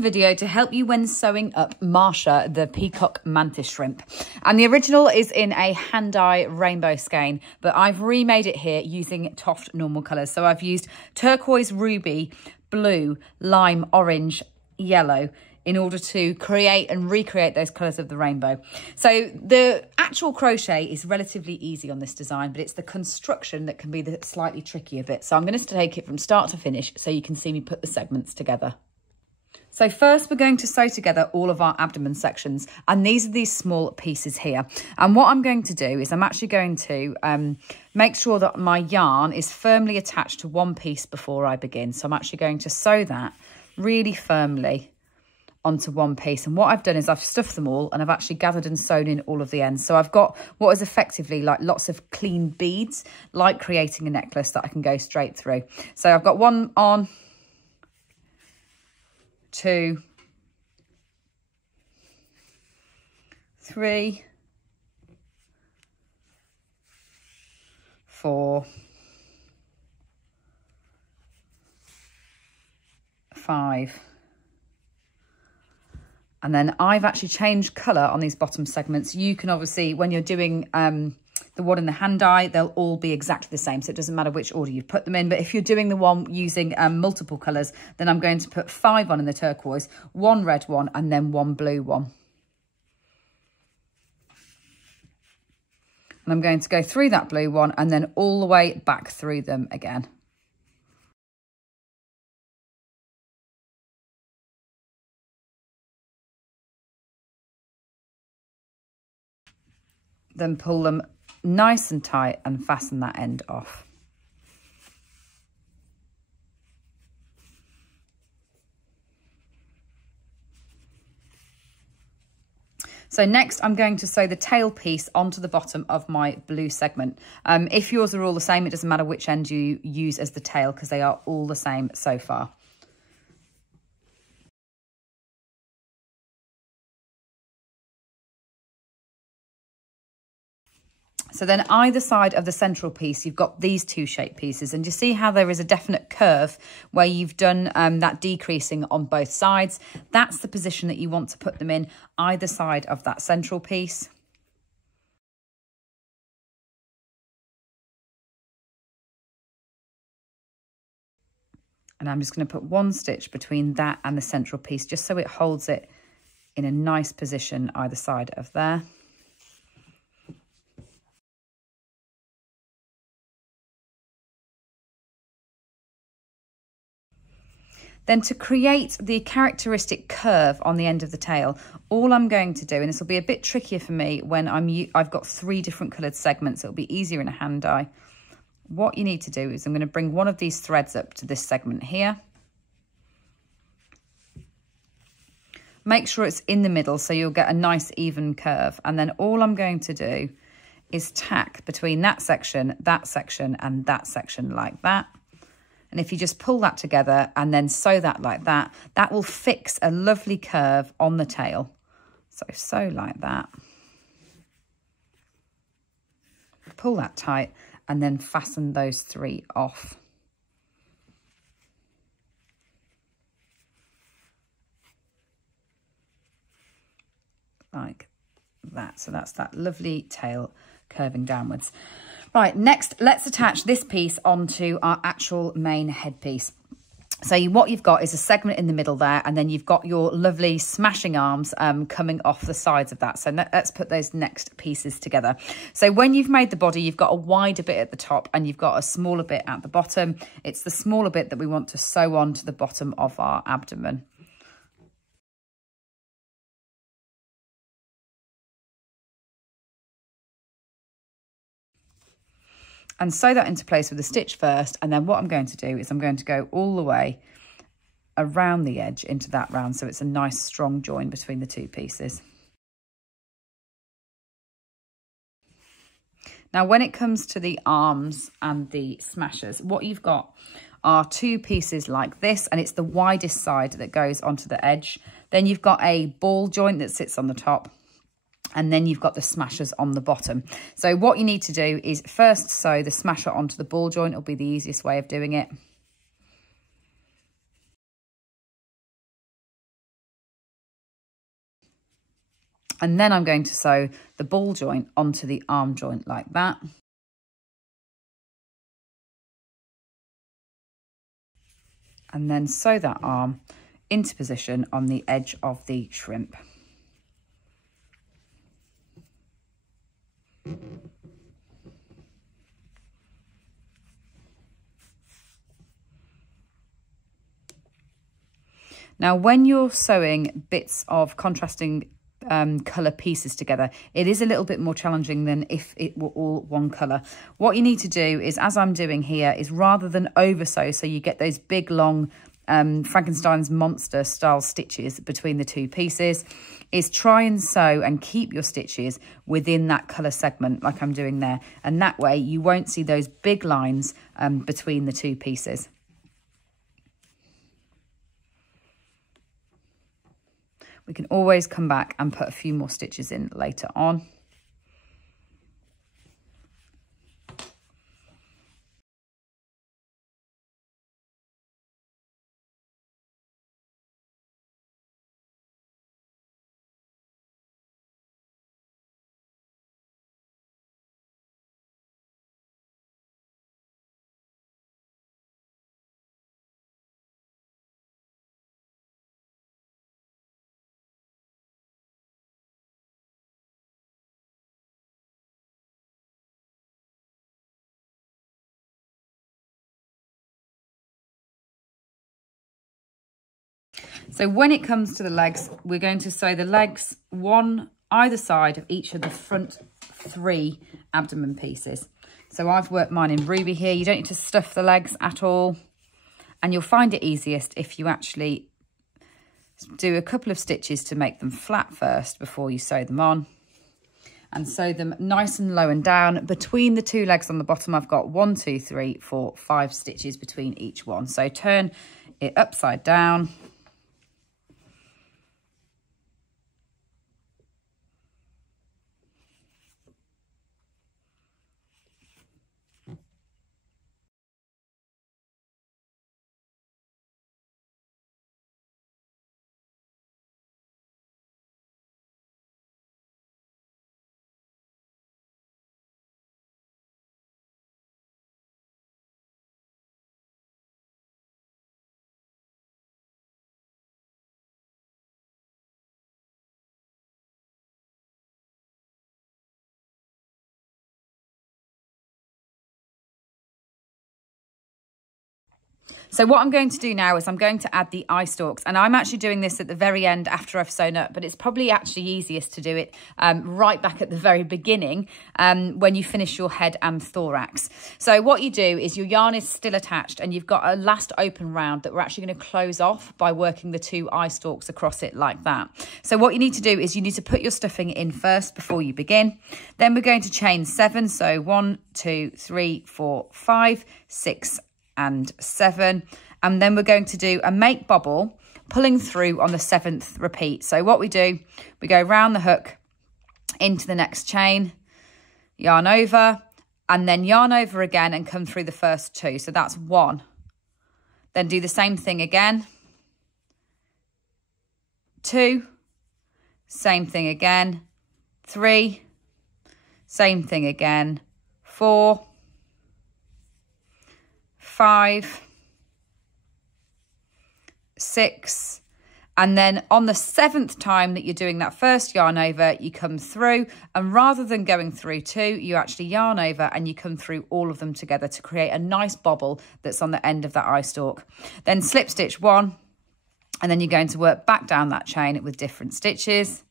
a video to help you when sewing up Marsha the Peacock Mantis shrimp. And the original is in a hand-dye rainbow skein, but I've remade it here using TOFT normal colours. So I've used turquoise, ruby, blue, lime, orange, yellow in order to create and recreate those colours of the rainbow. So the actual crochet is relatively easy on this design, but it's the construction that can be the slightly trickier bit. So I'm going to take it from start to finish so you can see me put the segments together. So first we're going to sew together all of our abdomen sections, and these are these small pieces here. And what I'm going to do is I'm actually going to make sure that my yarn is firmly attached to one piece before I begin. So I'm actually going to sew that really firmly onto one piece. And what I've done is I've stuffed them all and I've actually gathered and sewn in all of the ends. So I've got what is effectively like lots of clean beads, like creating a necklace that I can go straight through. So I've got 1 on, 2, 3, 4, 5. And then I've actually changed colour on these bottom segments. You can obviously, when you're doing the one in the hand dye, they'll all be exactly the same. So it doesn't matter which order you put them in. But if you're doing the one using multiple colours, then I'm going to put 5 on in the turquoise, 1 red one, and then 1 blue one. And I'm going to go through that blue one and then all the way back through them again. Then pull them nice and tight and fasten that end off. So next I'm going to sew the tail piece onto the bottom of my blue segment. If yours are all the same, it doesn't matter which end you use as the tail because they are all the same so far. So then either side of the central piece, you've got these 2 shaped pieces, and you see how there is a definite curve where you've done that decreasing on both sides. That's the position that you want to put them in, either side of that central piece. And I'm just going to put 1 stitch between that and the central piece, just so it holds it in a nice position either side of there. Then to create the characteristic curve on the end of the tail, all I'm going to do, and this will be a bit trickier for me when I've got 3 different coloured segments, it'll be easier in a hand dye. What you need to do is I'm going to bring one of these threads up to this segment here. Make sure it's in the middle so you'll get a nice even curve. And then all I'm going to do is tack between that section, and that section like that. And if you just pull that together and then sew that like that, that will fix a lovely curve on the tail. So sew like that. Pull that tight and then fasten those 3 off. Like that. So that's that lovely tail curving downwards. Right, next, let's attach this piece onto our actual main headpiece. So what you've got is a segment in the middle there, and then you've got your lovely smashing arms coming off the sides of that. So let's put those next pieces together. So when you've made the body, you've got a wider bit at the top and you've got a smaller bit at the bottom. It's the smaller bit that we want to sew on to the bottom of our abdomen. And sew that into place with a stitch first. And then what I'm going to do is I'm going to go all the way around the edge into that round. So it's a nice strong join between the 2 pieces. Now, when it comes to the arms and the smashers, what you've got are 2 pieces like this, and it's the widest side that goes onto the edge. Then you've got a ball joint that sits on the top. And then you've got the smashers on the bottom. So what you need to do is first sew the smasher onto the ball joint. It'll be the easiest way of doing it. And then I'm going to sew the ball joint onto the arm joint like that. And then sew that arm into position on the edge of the shrimp. Now, when you're sewing bits of contrasting colour pieces together, it is a little bit more challenging than if it were all one colour. What you need to do is, as I'm doing here, is rather than over sew, so you get those big long Frankenstein's monster style stitches between the two pieces, is try and sew and keep your stitches within that colour segment like I'm doing there. And that way you won't see those big lines between the two pieces. We can always come back and put a few more stitches in later on. So when it comes to the legs, we're going to sew the legs one either side of each of the front 3 abdomen pieces. So I've worked mine in ruby here. You don't need to stuff the legs at all. And you'll find it easiest if you actually do a couple of stitches to make them flat first before you sew them on. And sew them nice and low and down. Between the 2 legs on the bottom, I've got 1, 2, 3, 4, 5 stitches between each one. So turn it upside down. So what I'm going to do now is I'm going to add the eye stalks, and I'm actually doing this at the very end after I've sewn up, but it's probably actually easiest to do it right back at the very beginning when you finish your head and thorax. So what you do is your yarn is still attached and you've got a last open round that we're actually going to close off by working the 2 eye stalks across it like that. So what you need to do is you need to put your stuffing in first before you begin. Then we're going to chain 7. So 1, 2, 3, 4, 5, 6, and 7, and then we're going to do a make bobble pulling through on the 7th repeat. So what we do, we go round the hook into the next chain, yarn over, and then yarn over again and come through the first 2. So that's 1. Then do the same thing again, 2, same thing again, 3, same thing again, 4, 5, 6, and then on the 7th time that you're doing that first yarn over, you come through, and rather than going through 2, you actually yarn over and you come through all of them together to create a nice bobble that's on the end of that eye stalk. Then slip stitch 1, and then you're going to work back down that chain with different stitches.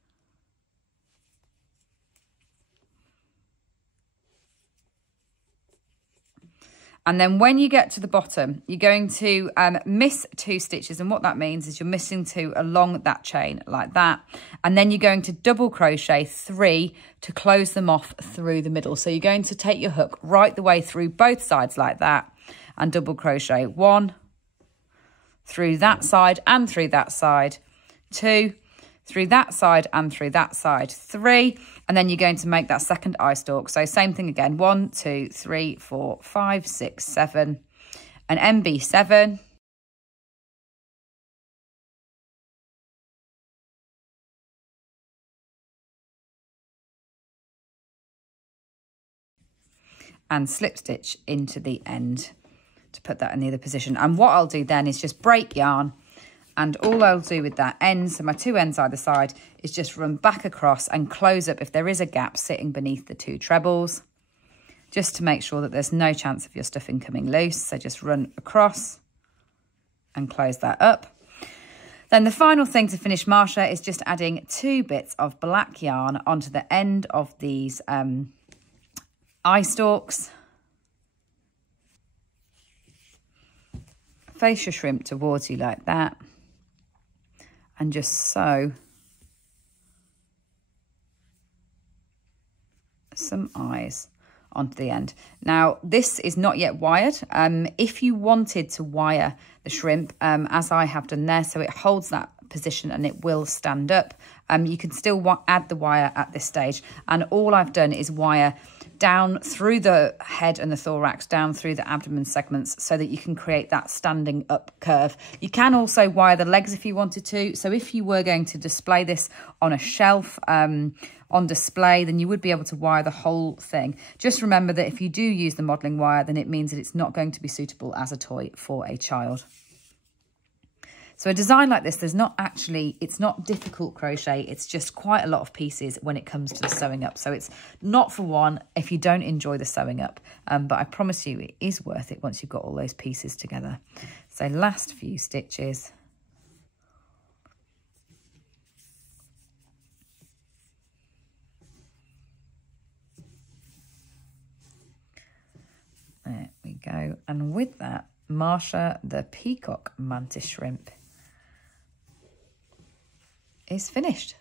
And then when you get to the bottom, you're going to miss 2 stitches. And what that means is you're missing 2 along that chain like that. And then you're going to double crochet 3 to close them off through the middle. So you're going to take your hook right the way through both sides like that and double crochet 1 through that side and through that side, 2 through that side and through that side, 3, and then you're going to make that second eye stalk. So same thing again, 1, 2, 3, 4, 5, 6, 7, and MB7. and slip stitch into the end to put that in the other position. And what I'll do then is just break yarn, and all I'll do with that end, so my 2 ends either side, is just run back across and close up if there is a gap sitting beneath the 2 trebles, just to make sure that there's no chance of your stuffing coming loose. So just run across and close that up. Then the final thing to finish Marsha is just adding 2 bits of black yarn onto the end of these eye stalks. Face your shrimp towards you like that, and just sew some eyes onto the end. Now, this is not yet wired. If you wanted to wire the shrimp, as I have done there, so it holds that position and it will stand up, you can still add the wire at this stage. And all I've done is wire down through the head and the thorax, down through the abdomen segments, so that you can create that standing up curve. You can also wire the legs if you wanted to. So if you were going to display this on a shelf on display, then you would be able to wire the whole thing. Just remember that if you do use the modelling wire, then it means that it's not going to be suitable as a toy for a child. So a design like this, it's not difficult crochet. It's just quite a lot of pieces when it comes to the sewing up. So it's not for one if you don't enjoy the sewing up. But I promise you it is worth it once you've got all those pieces together. So last few stitches. There we go. And with that, Marsha the Peacock Mantis Shrimp is finished.